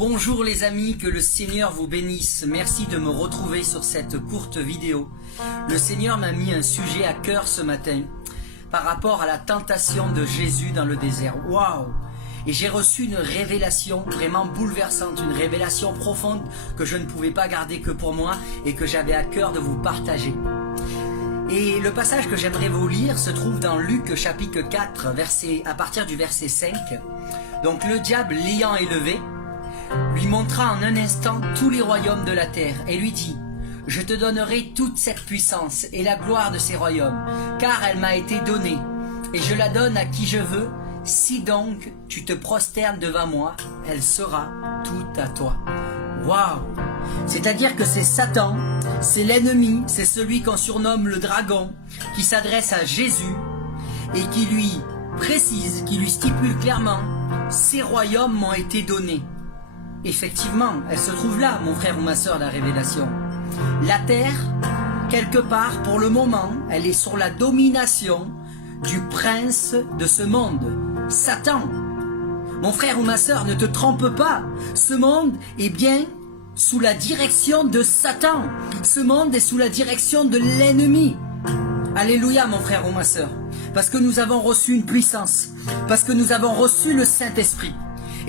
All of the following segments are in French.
Bonjour les amis, que le Seigneur vous bénisse. Merci de me retrouver sur cette courte vidéo. Le Seigneur m'a mis un sujet à cœur ce matin par rapport à la tentation de Jésus dans le désert. Waouh! Et j'ai reçu une révélation vraiment bouleversante, une révélation profonde que je ne pouvais pas garder que pour moi et que j'avais à cœur de vous partager. Et le passage que j'aimerais vous lire se trouve dans Luc chapitre 4, à partir du verset 5. Donc le diable l'ayant élevé, lui montra en un instant tous les royaumes de la terre et lui dit: je te donnerai toute cette puissance et la gloire de ces royaumes, car elle m'a été donnée, et je la donne à qui je veux. Si donc tu te prosternes devant moi, elle sera toute à toi. Waouh! C'est-à-dire que c'est Satan, c'est l'ennemi, c'est celui qu'on surnomme le dragon, qui s'adresse à Jésus et qui lui précise, qui lui stipule clairement: ces royaumes m'ont été donnés. Effectivement, elle se trouve là, mon frère ou ma sœur, la révélation. La terre, quelque part, pour le moment, elle est sur la domination du prince de ce monde, Satan. Mon frère ou ma sœur, ne te trompe pas, ce monde est bien sous la direction de Satan. Ce monde est sous la direction de l'ennemi. Alléluia, mon frère ou ma sœur, parce que nous avons reçu une puissance, parce que nous avons reçu le Saint-Esprit.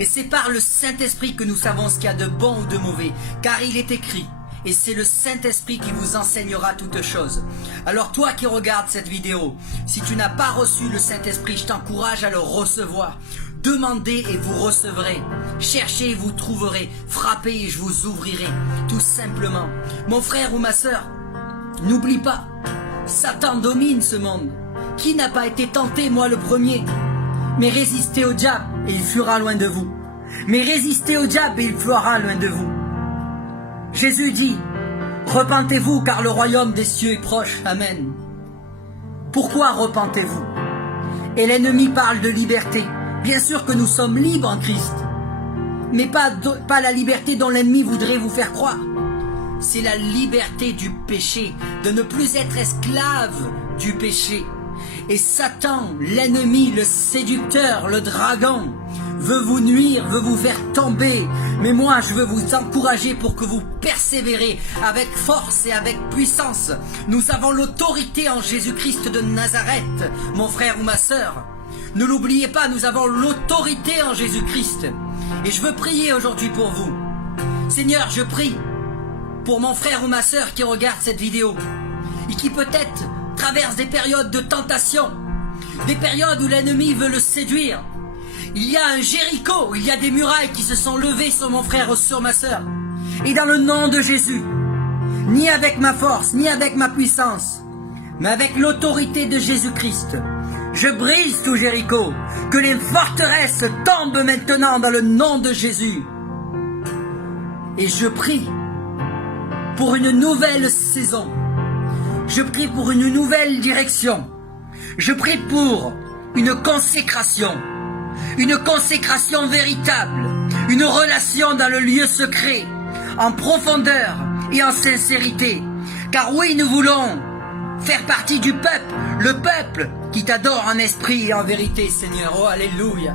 Et c'est par le Saint-Esprit que nous savons ce qu'il y a de bon ou de mauvais, car il est écrit, et c'est le Saint-Esprit qui vous enseignera toutes choses. Alors toi qui regardes cette vidéo, si tu n'as pas reçu le Saint-Esprit, je t'encourage à le recevoir. Demandez et vous recevrez. Cherchez et vous trouverez. Frappez et je vous ouvrirai. Tout simplement. Mon frère ou ma sœur, n'oublie pas, Satan domine ce monde. Qui n'a pas été tenté, moi le premier? Mais résistez au diable et il fuira loin de vous. Mais résistez au diable et il fuira loin de vous. Jésus dit: repentez-vous car le royaume des cieux est proche. Amen. Pourquoi repentez-vous? Et l'ennemi parle de liberté. Bien sûr que nous sommes libres en Christ, mais pas la liberté dont l'ennemi voudrait vous faire croire. C'est la liberté du péché, de ne plus être esclave du péché. Et Satan, l'ennemi, le séducteur, le dragon, veut vous nuire, veut vous faire tomber. Mais moi, je veux vous encourager pour que vous persévérez avec force et avec puissance. Nous avons l'autorité en Jésus-Christ de Nazareth, mon frère ou ma sœur. Ne l'oubliez pas, nous avons l'autorité en Jésus-Christ. Et je veux prier aujourd'hui pour vous. Seigneur, je prie pour mon frère ou ma sœur qui regarde cette vidéo et qui peut-être traverse des périodes de tentation, des périodes où l'ennemi veut le séduire. Il y a un Jéricho, il y a des murailles qui se sont levées sur mon frère ou sur ma sœur. Et dans le nom de Jésus, ni avec ma force, ni avec ma puissance, mais avec l'autorité de Jésus-Christ, je brise tout Jéricho, que les forteresses tombent maintenant dans le nom de Jésus. Et je prie pour une nouvelle saison. Je prie pour une nouvelle direction. Je prie pour une consécration véritable, une relation dans le lieu secret, en profondeur et en sincérité. Car oui, nous voulons faire partie du peuple, le peuple qui t'adore en esprit et en vérité, Seigneur. Oh, alléluia.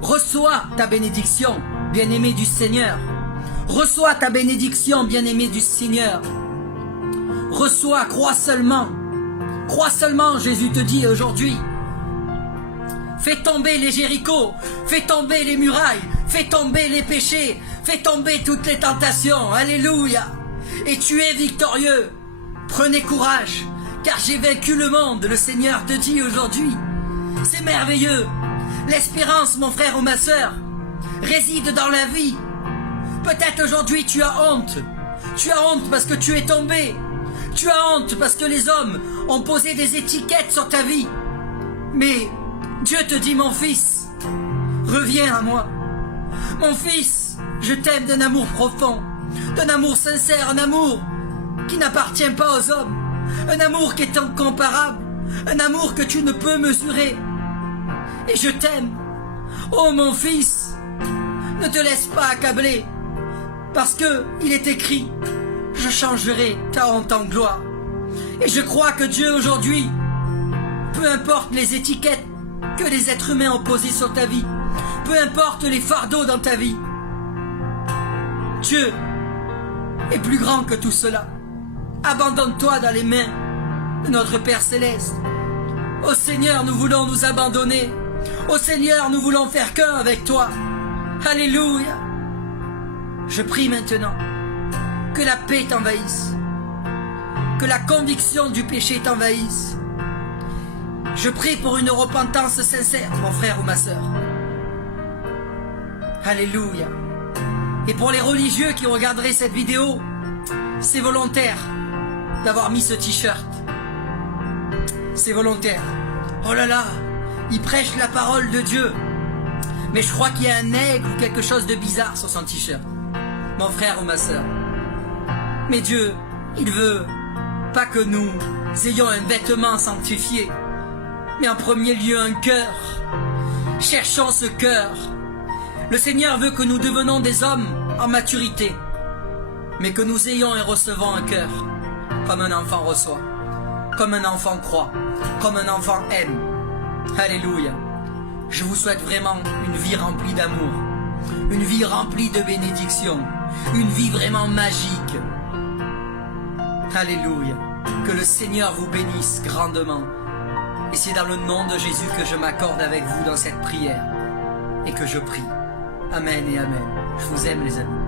Reçois ta bénédiction, bien-aimé du Seigneur. Reçois ta bénédiction, bien-aimé du Seigneur. Reçois, crois seulement. Crois seulement, Jésus te dit aujourd'hui. Fais tomber les Jérichos, fais tomber les murailles, fais tomber les péchés, fais tomber toutes les tentations. Alléluia. Et tu es victorieux. Prenez courage, car j'ai vaincu le monde, le Seigneur te dit aujourd'hui. C'est merveilleux. L'espérance, mon frère ou ma sœur, réside dans la vie. Peut-être aujourd'hui tu as honte. Tu as honte parce que tu es tombé. Tu as honte parce que les hommes ont posé des étiquettes sur ta vie. Mais Dieu te dit: mon fils, reviens à moi. Mon fils, je t'aime d'un amour profond, d'un amour sincère, un amour qui n'appartient pas aux hommes, un amour qui est incomparable, un amour que tu ne peux mesurer. Et je t'aime. Oh mon fils, ne te laisse pas accabler, parce que il est écrit: je changerai ta honte en gloire. Et je crois que Dieu aujourd'hui, peu importe les étiquettes que les êtres humains ont posées sur ta vie, peu importe les fardeaux dans ta vie, Dieu est plus grand que tout cela. Abandonne-toi dans les mains de notre Père Céleste. Ô Seigneur, nous voulons nous abandonner. Ô Seigneur, nous voulons faire qu'un avec toi. Alléluia. Je prie maintenant que la paix t'envahisse, que la conviction du péché t'envahisse. Je prie pour une repentance sincère, mon frère ou ma sœur. Alléluia. Et pour les religieux qui regarderaient cette vidéo, c'est volontaire d'avoir mis ce t-shirt. C'est volontaire. Oh là là, il prêche la parole de Dieu. Mais je crois qu'il y a un aigle ou quelque chose de bizarre sur son t-shirt. Mon frère ou ma sœur. Mais Dieu, il veut pas que nous ayons un vêtement sanctifié, mais en premier lieu un cœur. Cherchons ce cœur. Le Seigneur veut que nous devenions des hommes en maturité, mais que nous ayons et recevons un cœur, comme un enfant reçoit, comme un enfant croit, comme un enfant aime. Alléluia. Je vous souhaite vraiment une vie remplie d'amour, une vie remplie de bénédictions, une vie vraiment magique. Alléluia. Que le Seigneur vous bénisse grandement. Et c'est dans le nom de Jésus que je m'accorde avec vous dans cette prière et que je prie. Amen et amen. Je vous aime les amis.